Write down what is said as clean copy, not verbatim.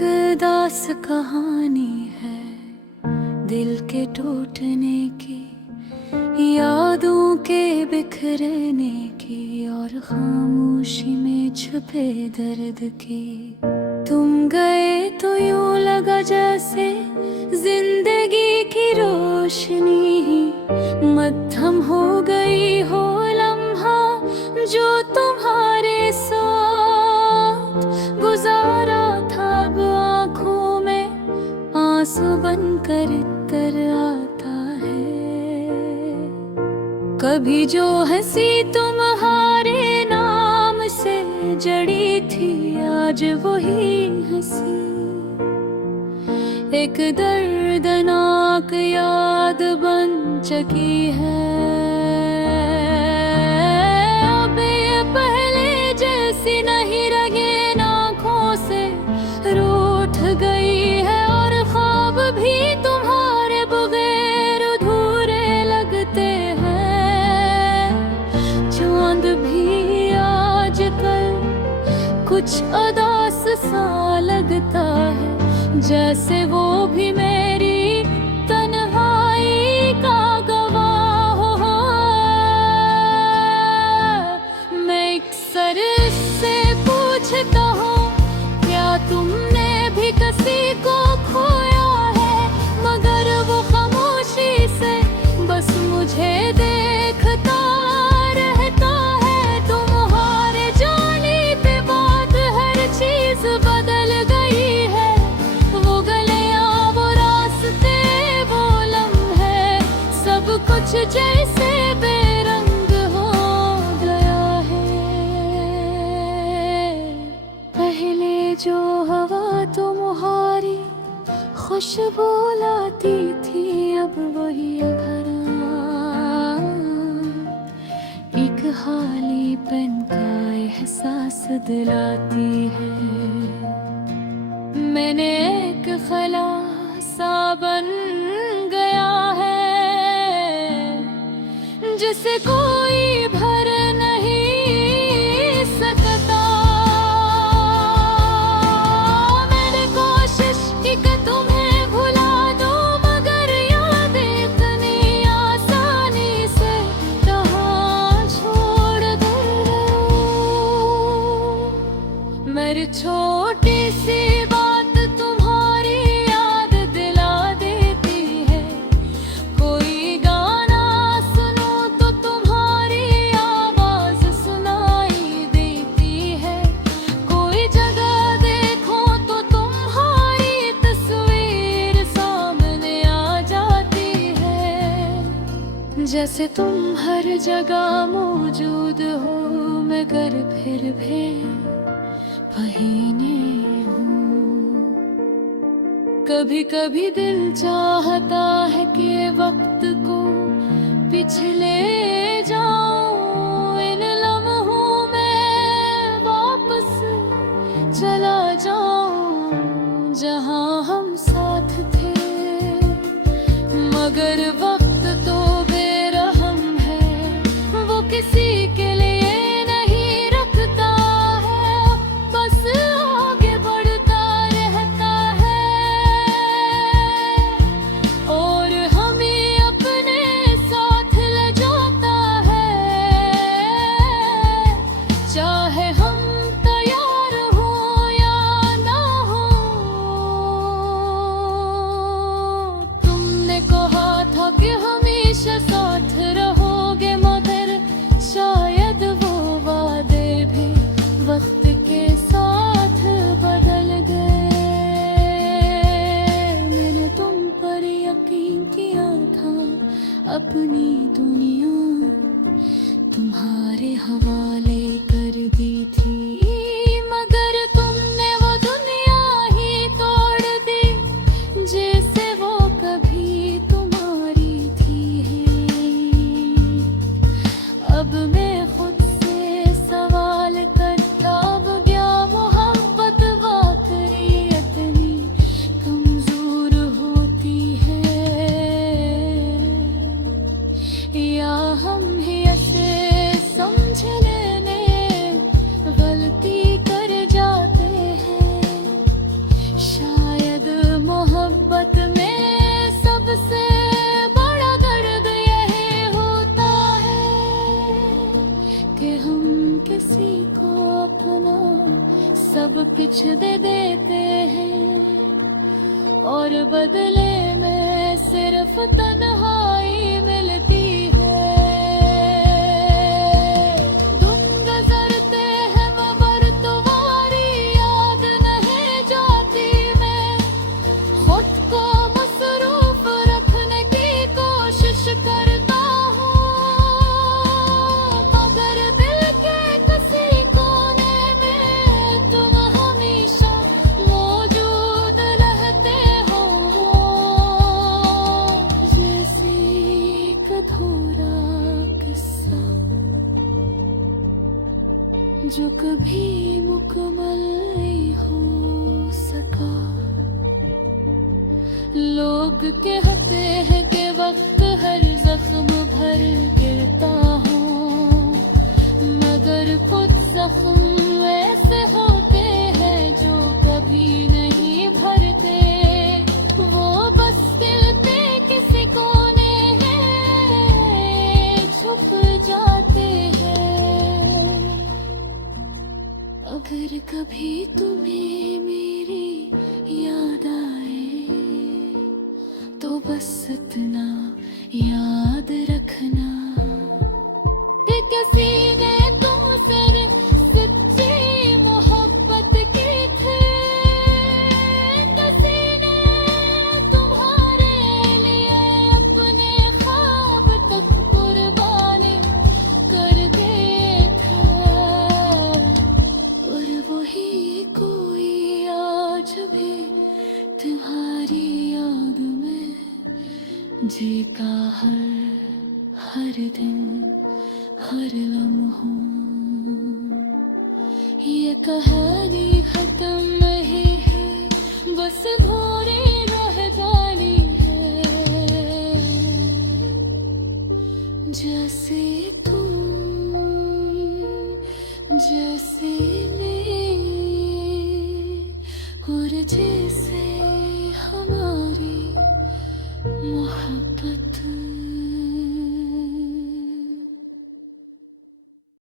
दास कहानी है दिल के टूटने की, यादों के बिखरने की और खामोशी में छुपे दर्द की। तुम गए तो यूं लगा जैसे जिंदगी की रोशनी ही मद्धम हो गई हो लम्हा जो तुम्हारे साथ गुजारा था। अब आँखों में आंसू बनकर तर आता है। कभी जो हंसी तुम्हारे नाम से जड़ी थी आज वही हंसी एक दर्दनाक याद बन चुकी है। अब ये पहले जैसी नहीं रही, आँखों से रूठ गई है और ख्वाब भी तुम्हारे बगैर अधूरे लगते हैं। चांद भी आजकल कुछ उदास सा लगता है, जैसे वो भी मेरी तन्हाई का गवाह हो। मैं अक्सर से पूछता हूँ क्या तुमने भी किसी को खोया है, मगर वो खामोशी से बस मुझे देखता रहता है। तुम्हारे जाने के बाद हर चीज बदल गई है, वो गलियां वो रास्ते वो लम्हे सब कुछ जैसे बेरंग हो गया है। पहले जो हवा तुम्हारी खुशबू लाती थी अब वही घरा एक खालीपन का एहसास दिलाती है। मैंने एक खलासा बन गया है जिसे कोई भर नहीं सकता। मैंने कोशिश की कि तुम्हें भुला दो, मगर याद इतनी आसानी से कहाँ छोड़ दो। मेरी छोटी सी बात तुम्हारी याद दिला देती है। कोई गाना सुनो तो तुम्हारी आवाज सुनाई देती है। कोई जगह देखो तो तुम्हारी तस्वीर सामने आ जाती है। जैसे तुम हर जगह मौजूद हो मगर फिर भी वहीने हूँ। कभी कभी दिल चाहता है कि वक्त को पिछले जाऊं, इन लम्हों में वापस चला जाऊं जहां हम साथ थे। मगर वक्त तो बेरहम है, वो किसी के लिए नहीं रखता है, बस आगे बढ़ता रहता है और हमें अपने साथ ले जाता है। चाहे हम तैयार हो या ना हो। तुमने कहा था कि हमेशा साथ रहोगे, मगर शायद वो वादे भी वक्त के साथ बदल गए। मैंने तुम पर यकीन किया था, अपनी दुनिया तुम्हारे हवाले कर दी थी, मगर तुमने वो दुनिया ही तोड़ दी जैसे वो कभी तुम्हारी थी। अब मैं खुद से सवाल करता अब क्या मोहब्बत वाकई इतनी कमजोर होती है। कुछ दे देते हैं और बदले में सिर्फ तन्हाई मिलती है। तुम गुजरते हैं मगर तुम्हारी याद नहीं जाती। मैं खुद को मसरूफ रखने की कोशिश करता हूँ, मगर दिल के किसी कोने में तुम हमेशा मौजूद रहते हो। जैसे एक अधूरा किस्सा जो कभी मुकम्मल नहीं हो सका। लोग कहते हैं कि वक्त हर जख्म भर गिरता हूँ, मगर खुद जख्म ऐसे होते हैं जो कभी नहीं भरते। वो बस दिल पे किसी कोने में छुप जाते हैं। अगर कभी तुम्हें मेरी याद आए तो बस इतना याद रखना कि किसी ने तुमसे सच्ची मोहब्बत की थी। किसी ने तुम्हारे लिए अपने ख्वाब तक कुर्बानी कर देखा, और वही कोई आज भी तुम्हारी याद में जीता हर दिन हर लम्हों। ये कहानी खत्म नहीं है, बस थोड़ी रह जानी है। जैसे तुम, जैसे मैं और जैसे